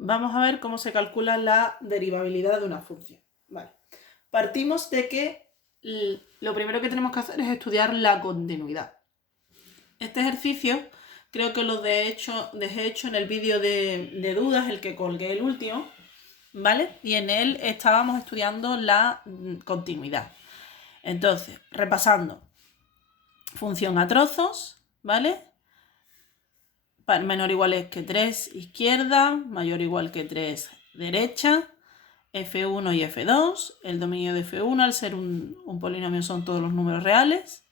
vamos a ver cómo se calcula la derivabilidad de una función. Vale. Partimos de que lo primero que tenemos que hacer es estudiar la continuidad. Este ejercicio creo que lo dejé hecho en el vídeo de dudas, el que colgué el último, ¿vale? Y en él estábamos estudiando la continuidad. Entonces, repasando, función a trozos, ¿vale? Menor o igual que 3 izquierda, mayor o igual que 3 derecha, f1 y f2. El dominio de f1, al ser un polinomio, son todos los números reales,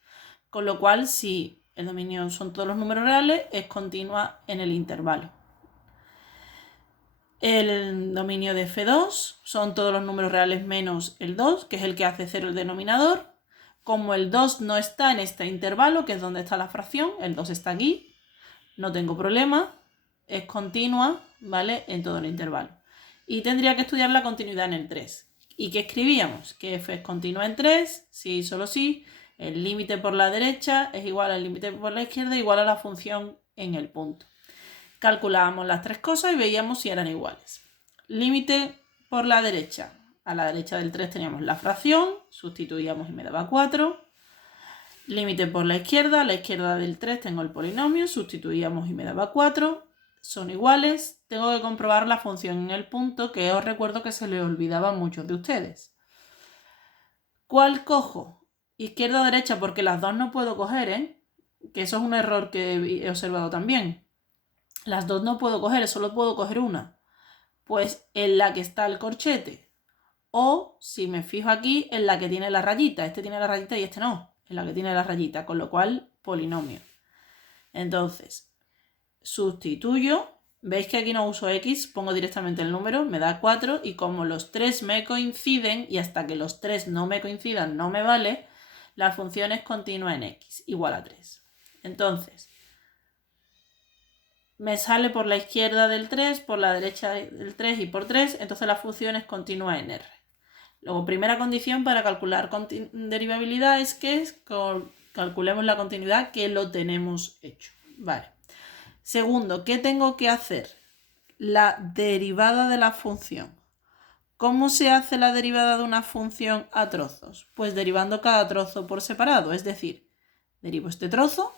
con lo cual si el dominio son todos los números reales, es continua en el intervalo. El dominio de f2 son todos los números reales menos el 2, que es el que hace 0 el denominador. Como el 2 no está en este intervalo, que es donde está la fracción, el 2 está aquí, no tengo problema, es continua, ¿vale? En todo el intervalo. Y tendría que estudiar la continuidad en el 3. ¿Y qué escribíamos? Que f es continua en 3, sí, solo sí. El límite por la derecha es igual al límite por la izquierda, igual a la función en el punto. Calculábamos las tres cosas y veíamos si eran iguales. Límite por la derecha. A la derecha del 3 teníamos la fracción, sustituíamos y me daba 4. Límite por la izquierda. A la izquierda del 3 tengo el polinomio, sustituíamos y me daba 4. Son iguales. Tengo que comprobar la función en el punto, que os recuerdo que se le olvidaba a muchos de ustedes. ¿Cuál cojo? Izquierda o derecha, porque las dos no puedo coger, ¿eh? Que eso es un error que he observado también. Las dos no puedo coger, solo puedo coger una. Pues en la que está el corchete. O, si me fijo aquí, en la que tiene la rayita. Este tiene la rayita y este no. En la que tiene la rayita, con lo cual, polinomio. Entonces, sustituyo. ¿Veis que aquí no uso x? Pongo directamente el número, me da 4. Y como los tres me coinciden, y hasta que los tres no me coincidan no me vale, la función es continua en x, igual a 3. Entonces, me sale por la izquierda del 3, por la derecha del 3 y por 3, entonces la función es continua en R. Luego, primera condición para calcular derivabilidad es que calculemos la continuidad, que lo tenemos hecho. Vale. Segundo, ¿qué tengo que hacer? La derivada de la función. ¿Cómo se hace la derivada de una función a trozos? Pues derivando cada trozo por separado, es decir, derivo este trozo,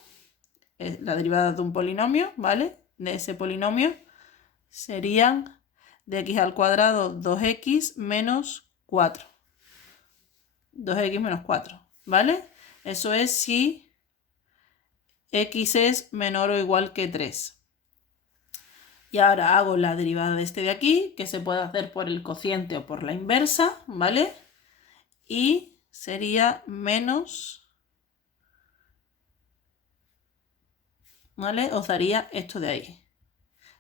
es la derivada de un polinomio, ¿vale? De ese polinomio serían de x al cuadrado 2x menos 4. 2x menos 4, ¿vale? Eso es si x es menor o igual que 3. Y ahora hago la derivada de este de aquí, que se puede hacer por el cociente o por la inversa, ¿vale? Y sería menos, ¿vale? Os daría esto de ahí.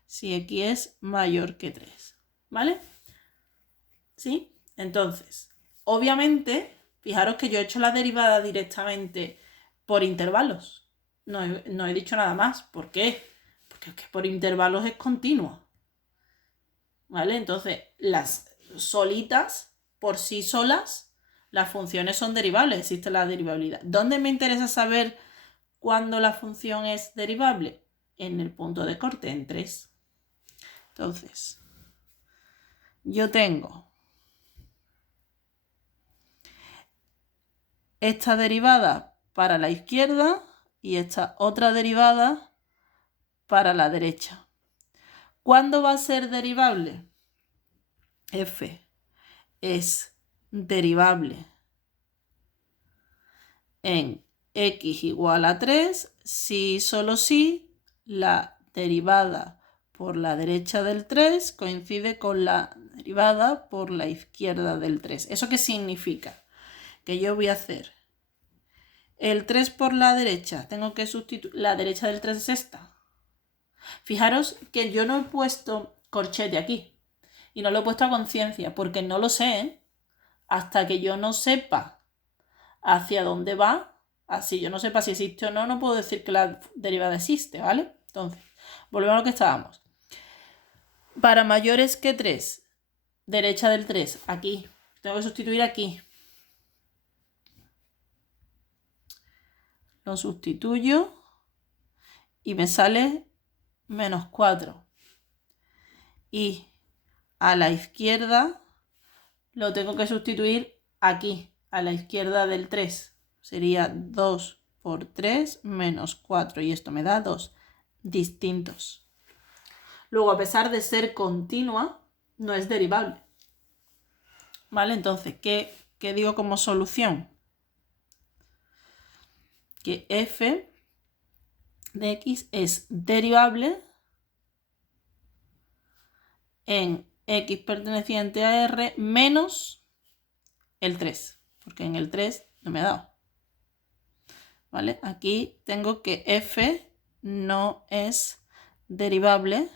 Si x es mayor que 3, ¿vale? ¿Sí? Entonces, obviamente, fijaros que yo he hecho la derivada directamente por intervalos. No he dicho nada más. ¿Por qué? Porque es que por intervalos es continua. ¿Vale? Entonces, las solitas, por sí solas, las funciones son derivables, existe la derivabilidad. ¿Dónde me interesa saber cuándo la función es derivable? En el punto de corte, en 3. Entonces, yo tengo esta derivada para la izquierda y esta otra derivada para la derecha. ¿Cuándo va a ser derivable? F es derivable en x igual a 3 si solo si la derivada por la derecha del 3 coincide con la derivada por la izquierda del 3. ¿Eso qué significa? Que yo voy a hacer el 3 por la derecha, tengo que sustituir, la derecha del 3 es esta. Fijaros que yo no he puesto corchete aquí y no lo he puesto a conciencia porque no lo sé, ¿eh? Hasta que yo no sepa hacia dónde va, así yo no sepa si existe o no, no puedo decir que la derivada existe, ¿vale? Entonces, volvemos a lo que estábamos. Para mayores que 3, derecha del 3, aquí, tengo que sustituir aquí. Lo sustituyo y me sale menos 4. Y a la izquierda lo tengo que sustituir aquí, a la izquierda del 3. Sería 2 por 3 menos 4 y esto me da 2 distintos. Luego, a pesar de ser continua, no es derivable. ¿Vale? Entonces, ¿qué digo como solución? Que f de x es derivable en x perteneciente a R menos el 3, porque en el 3 no me ha dado. ¿Vale? Aquí tengo que f no es derivable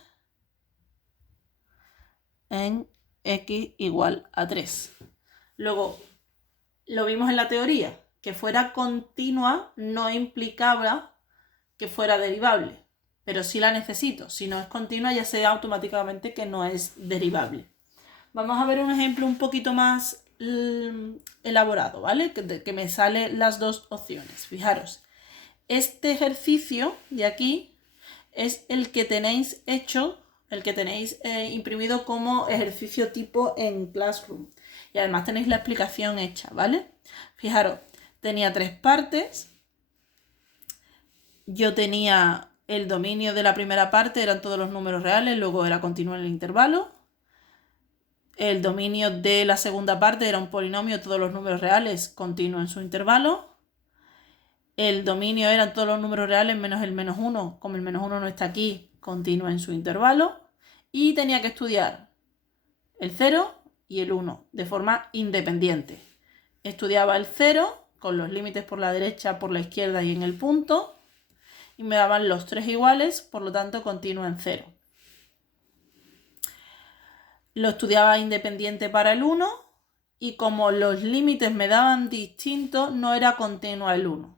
en x igual a 3. Luego, lo vimos en la teoría, que fuera continua no implicaba que fuera derivable, pero sí la necesito. Si no es continua ya sé automáticamente que no es derivable. Vamos a ver un ejemplo un poquito más elaborado, ¿vale? Que me salen las dos opciones. Fijaros, este ejercicio de aquí es el que tenéis hecho, el que tenéis imprimido como ejercicio tipo en Classroom. Y además tenéis la explicación hecha, ¿vale? Fijaros, tenía 3 partes. Yo tenía el dominio de la primera parte, eran todos los números reales, luego era continuo en el intervalo. El dominio de la segunda parte era un polinomio, todos los números reales, continuo en su intervalo. El dominio eran todos los números reales menos el menos 1, como el menos 1 no está aquí, continúa en su intervalo. Y tenía que estudiar el 0 y el 1 de forma independiente. Estudiaba el 0 con los límites por la derecha, por la izquierda y en el punto. Y me daban los 3 iguales, por lo tanto continúa en 0. Lo estudiaba independiente para el 1 y como los límites me daban distintos, no era continua el 1.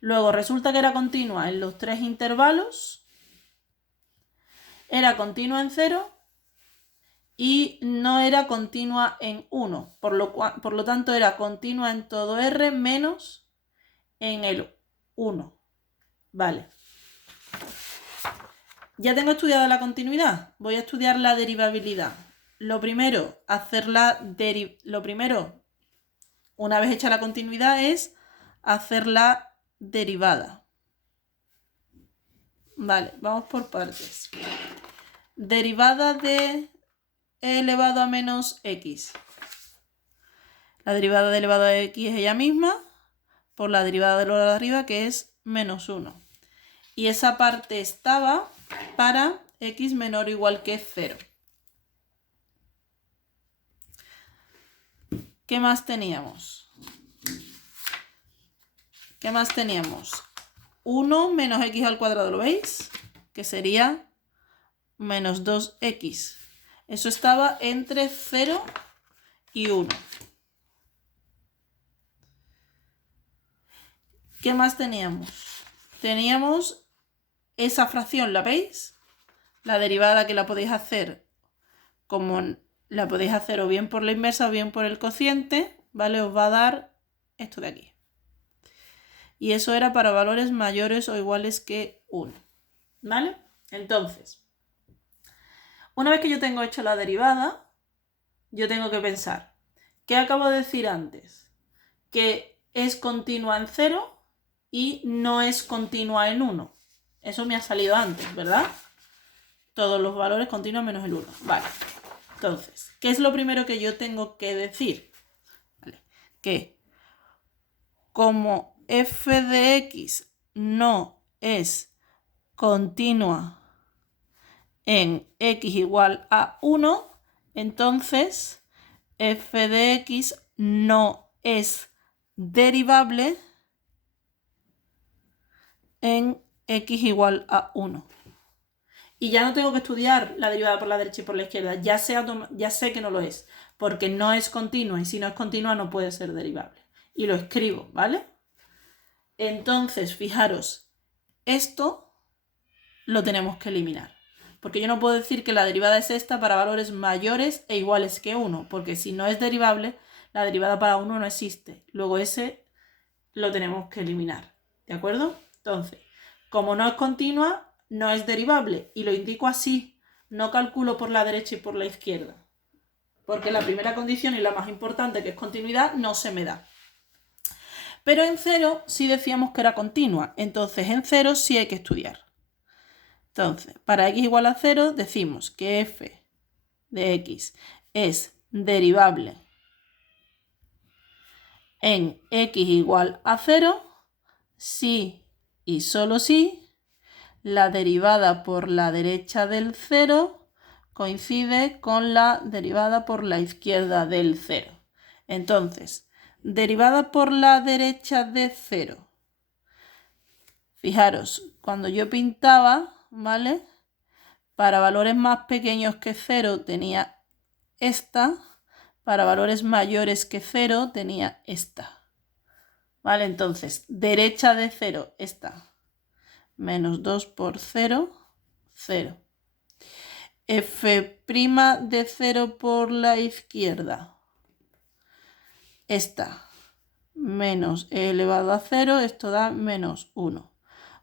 Luego resulta que era continua en los 3 intervalos, era continua en 0 y no era continua en 1. Por lo tanto era continua en todo R menos en el 1. Vale. Ya tengo estudiada la continuidad. Voy a estudiar la derivabilidad. Lo primero, una vez hecha la continuidad, es hacer la derivada. Vale, vamos por partes. Derivada de e elevado a menos x. La derivada de elevado a x es ella misma por la derivada de lo de arriba, que es menos 1. Y esa parte estaba para x menor o igual que 0. ¿Qué más teníamos? 1 menos x al cuadrado, ¿lo veis? Que sería menos 2x. Eso estaba entre 0 y 1. ¿Qué más teníamos? Teníamos esa fracción, ¿la veis? La derivada que la podéis hacer como la podéis hacer o bien por la inversa o bien por el cociente, ¿vale? Os va a dar esto de aquí. Y eso era para valores mayores o iguales que 1, ¿vale? Entonces, una vez que yo tengo hecho la derivada, yo tengo que pensar, ¿qué acabo de decir antes? Que es continua en 0 y no es continua en 1. Eso me ha salido antes, ¿verdad? Todos los valores continuos menos el 1. Vale. Entonces, ¿qué es lo primero que yo tengo que decir? ¿Vale? Que como f de x no es continua en x igual a 1, entonces f de x no es derivable en x igual a 1. Y ya no tengo que estudiar la derivada por la derecha y por la izquierda. Ya sé que no lo es, porque no es continua y si no es continua no puede ser derivable. Y lo escribo, ¿vale? Entonces, fijaros, esto lo tenemos que eliminar. Porque yo no puedo decir que la derivada es esta para valores mayores e iguales que 1, porque si no es derivable, la derivada para 1 no existe. Luego ese lo tenemos que eliminar, ¿de acuerdo? Entonces, como no es continua, no es derivable y lo indico así No calculo por la derecha y por la izquierda, porque la primera condición y la más importante, que es continuidad, no se me da. Pero en 0 sí decíamos que era continua, entonces en 0 sí hay que estudiar. Entonces, para x igual a 0 decimos que f de x es derivable en x igual a 0 si y solo si la derivada por la derecha del 0 coincide con la derivada por la izquierda del 0. Entonces, derivada por la derecha de 0. Fijaros, cuando yo pintaba, ¿vale? Para valores más pequeños que 0 tenía esta, para valores mayores que 0 tenía esta. ¿Vale? Entonces, derecha de 0, esta. Menos 2 por 0, 0. F' de 0 por la izquierda. Esta. Menos e elevado a 0, esto da menos 1.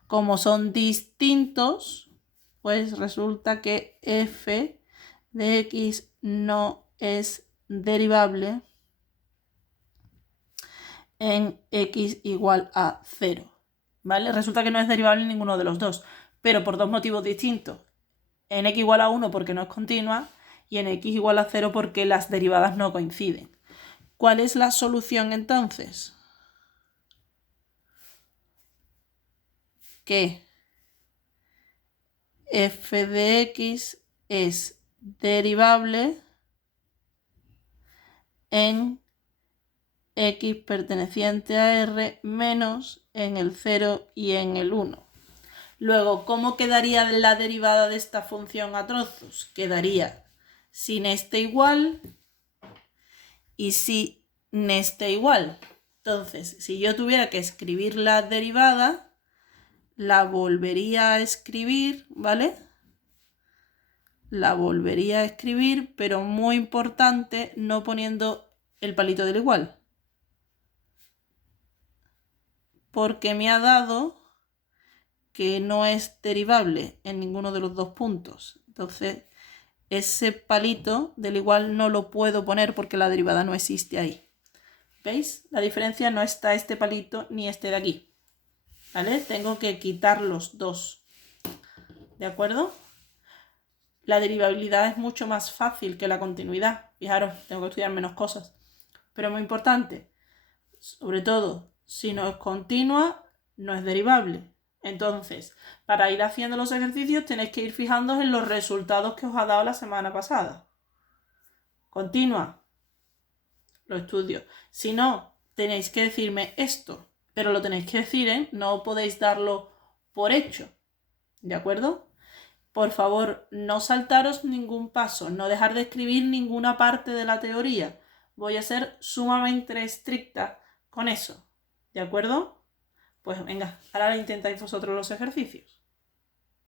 Como son distintos, pues resulta que f de x no es derivable en x igual a 0. ¿Vale? Resulta que no es derivable en ninguno de los dos, pero por dos motivos distintos. En x igual a 1 porque no es continua y en x igual a 0 porque las derivadas no coinciden. ¿Cuál es la solución entonces? Que f de x es derivable en x perteneciente a R menos en el 0 y en el 1. Luego, ¿cómo quedaría la derivada de esta función a trozos? Quedaría sin este igual y sin este igual. Entonces, si yo tuviera que escribir la derivada, la volvería a escribir, ¿vale? La volvería a escribir, pero muy importante, no poniendo el palito del igual. Porque me ha dado que no es derivable en ninguno de los dos puntos. Entonces, ese palito del igual no lo puedo poner porque la derivada no existe ahí. ¿Veis? La diferencia no está este palito ni este de aquí. ¿Vale? Tengo que quitar los dos. ¿De acuerdo? La derivabilidad es mucho más fácil que la continuidad. Fijaros, tengo que estudiar menos cosas. Pero muy importante, sobre todo, si no es continua, no es derivable. Entonces, para ir haciendo los ejercicios tenéis que ir fijándoos en los resultados que os ha dado la semana pasada. Continua, lo estudio. Si no, tenéis que decirme esto, pero lo tenéis que decir, ¿eh? No podéis darlo por hecho. ¿De acuerdo? Por favor, no saltaros ningún paso, no dejar de escribir ninguna parte de la teoría. Voy a ser sumamente estricta con eso. ¿De acuerdo? Pues venga, ahora intentáis vosotros los ejercicios.